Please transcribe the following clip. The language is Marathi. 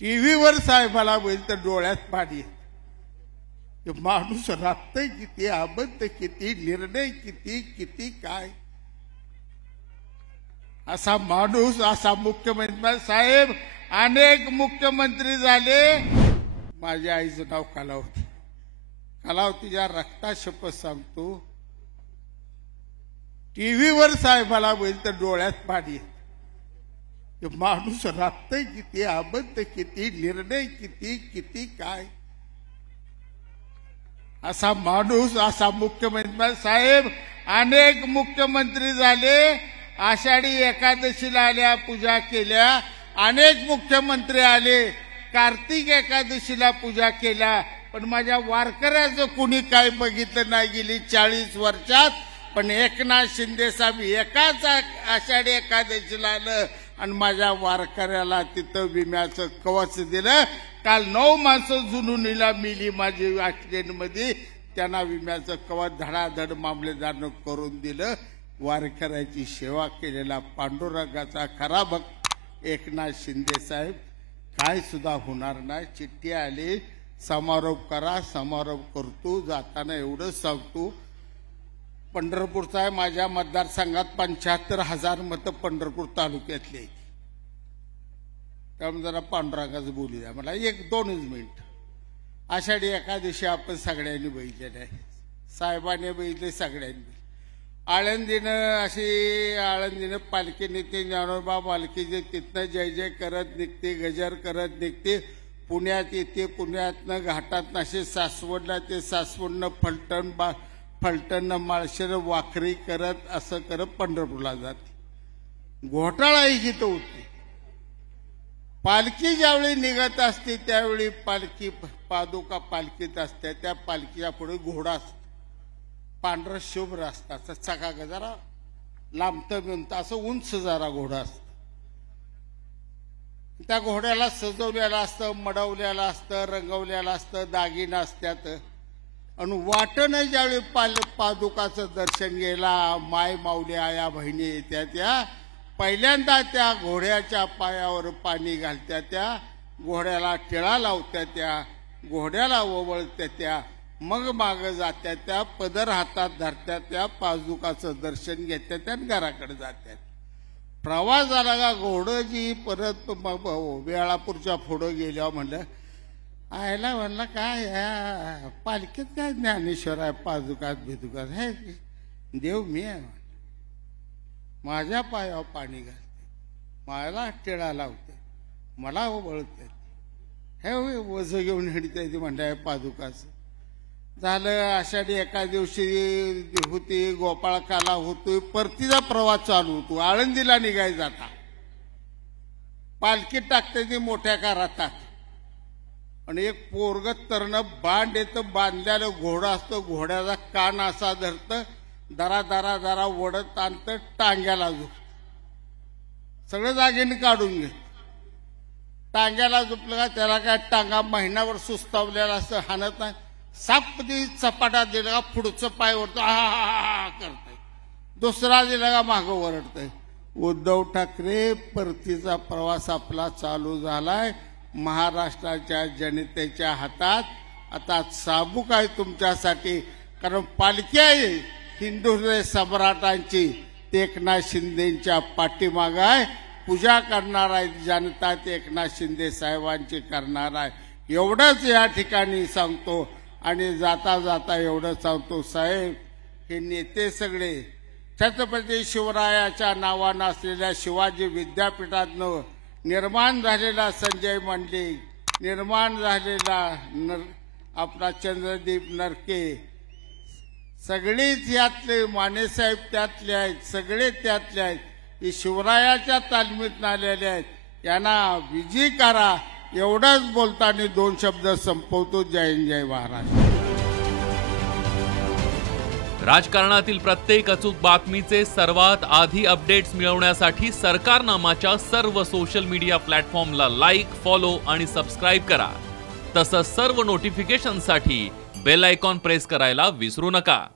टीव्हीवर साहेबाला बघितलं तर डोळ्यात पाणी. माणूस राबतय किती, अबद्ध किती, निर्णय किती किती काय. असा माणूस, असा मुख्यमंत्री. साहेब अनेक मुख्यमंत्री झाले. माझ्या आईचं नाव कलावती. कलावतीच्या रक्ता शपथ सांगतो, टीव्हीवर साहेबाला बघितलं तर डोळ्यात पाणी. माणूस राबतय किती, अबद्ध किती, निर्णय किती किती काय. असा माणूस, असा मुख्यमंत्री. साहेब अनेक मुख्यमंत्री झाले. आषाढी एकादशीला आल्या, पूजा केल्या. अनेक मुख्यमंत्री आले, कार्तिक एकादशीला पूजा केल्या. पण माझ्या वारकऱ्याचं कुणी काय बघितलं नाही गेली 40 वर्षात. पण एकनाथ शिंदे साहेब एकाच आषाढी एकादशीला आलं आणि माझ्या वारकऱ्याला तिथं विम्याचं कवच दिलं. काल 9 माणसं जुनुनीला मिली माझी ऍक्सिडेंटमध्ये. त्यांना विम्याचं कवच धडाधड मामलेदारनं करून दिलं. वारकऱ्याची सेवा केलेला पांडुरंगाचा खरा भक्त एकनाथ शिंदे साहेब. काय सुद्धा होणार नाही. चिठ्ठी आली, समारोप करा. समारोप करतो. जाताना एवढंच सांगतो, पंढरपूरचा आहे. माझ्या मतदारसंघात 75,000 मतं पंढरपूर तालुक्यातली आहेत. त्यामुळे जरा पांडुरंगाचं बोलू द्या मला 1-2 मिनिट. आषाढी एकादशी आपण सगळ्यांनी बघितलेली आहे. साहेबांनी बघितले, सगळ्यांनी. आळंदीनं पालखी निघते. ज्ञानोबा पालखीचे तिथनं जय जय करत निघते, गजर करत निघते. पुण्यात येते. पुण्यातनं घाटात असे सासवडला ते सासवडनं फलटणनं माळशेर वाखरी करत असं करत पंढरपूरला जाते. घोटाळा ही इथं होती. पालखी ज्यावेळी निघत असते त्यावेळी पालखी पादुका पालखीत असते. त्या पालखीच्या पुढे घोडा असतो. पांढरा शुभ्र असतात. चका जरा लांबतं बिंबतं असं उंच जरा घोडा असतो. त्या घोड्याला सजवलेलं असतं, मडवलेलं असतं, रंगवलेलं असतं, दागिनं असतात. आणि वाटणं ज्यावेळी पादुकाचं दर्शन घ्यायला माय माऊली आया बहिणी येत्या, त्या पहिल्यांदा त्या घोड्याच्या पायावर पाणी घालत्या. त्या घोड्याला टिळा लावत्या. त्या घोड्याला ओवळत्या. त्या मग मागं जात्या. त्या पदर हातात धरत्या. त्या पादुकाचं दर्शन घेत्या. त्या घराकडे जात्या. प्रवास झाला का घोडं जी परत वेळापूरच्या पुढं गेल्यावर म्हणलं, आयला म्हणलं काय या पालखीत काय ज्ञानेश्वर आहे, पादुकात भिदुकात हे देव मी आहे. माझ्या पायावर पाणी घालते, मला टिळा लावते, मला वळते. हे वज घेऊन हिडते ती म्हणताय पादुकाचं. झालं. आषाढी एका दिवशी होती, गोपाळकाला होतोय, परतीचा प्रवास चालू होतो. आळंदीला निघाय जाता पालखी टाकते ती मोठ्या कारतात. आणि एक पोरगत तरण बांध येतं. बांधलेलं घोडं असतं. घोड्याचा कान असा धरतं, दरा दरा दरा वडत आणतं, टांग्याला झोप. सगळं जागेने काढून घेत. टांग्याला झोपलं का त्याला काय टांगा महिनाभर सुस्तावलेला असं हाणत नाही. सापदी चपाटा दिला का पुढचं पाय वरतो हा करताय. दुसरा दिला का मागं वरडतंय. उद्धव ठाकरे परतीचा प्रवास आपला चालू झालाय. महाराष्ट्राच्या जनतेच्या हातात आता चाबूक आहे तुमच्यासाठी. कारण पालखी आहे हिंदू सम्राटांची. ते एकनाथ शिंदेच्या पाठीमाग आहे. पूजा करणार आहे जनता. ते एकनाथ शिंदे साहेबांची करणार आहे. एवढंच या ठिकाणी सांगतो. आणि जाता जाता एवढं सांगतो, साहेब हे नेते सगळे छत्रपती शिवरायाच्या नावानं असलेल्या शिवाजी विद्यापीठातनं निर्माण झालेला संजय मंडलिक, निर्माण झालेला आपला चंद्रदीप नरके, सगळेच यातले, मानेसाहेब त्यातले आहेत, सगळे त्यातले आहेत. हे शिवरायाच्या तालमीत आलेले आहेत. यांना विजयी करा. एवढंच बोलताना 2 शब्द संपवतो. जय हिंद, जय महाराष्ट्र. राजकारणातील प्रत्येक अचूक बातमीचे सर्वात आधी अपडेट्स मिळवण्यासाठी सरकारनामाच्या सर्व सोशल मीडिया प्लॅटफॉर्मला लाईक, फॉलो आणि सबस्क्राईब करा. तसंच सर्व नोटिफिकेशनसाठी बेल आयकॉन प्रेस करायला विसरू नका.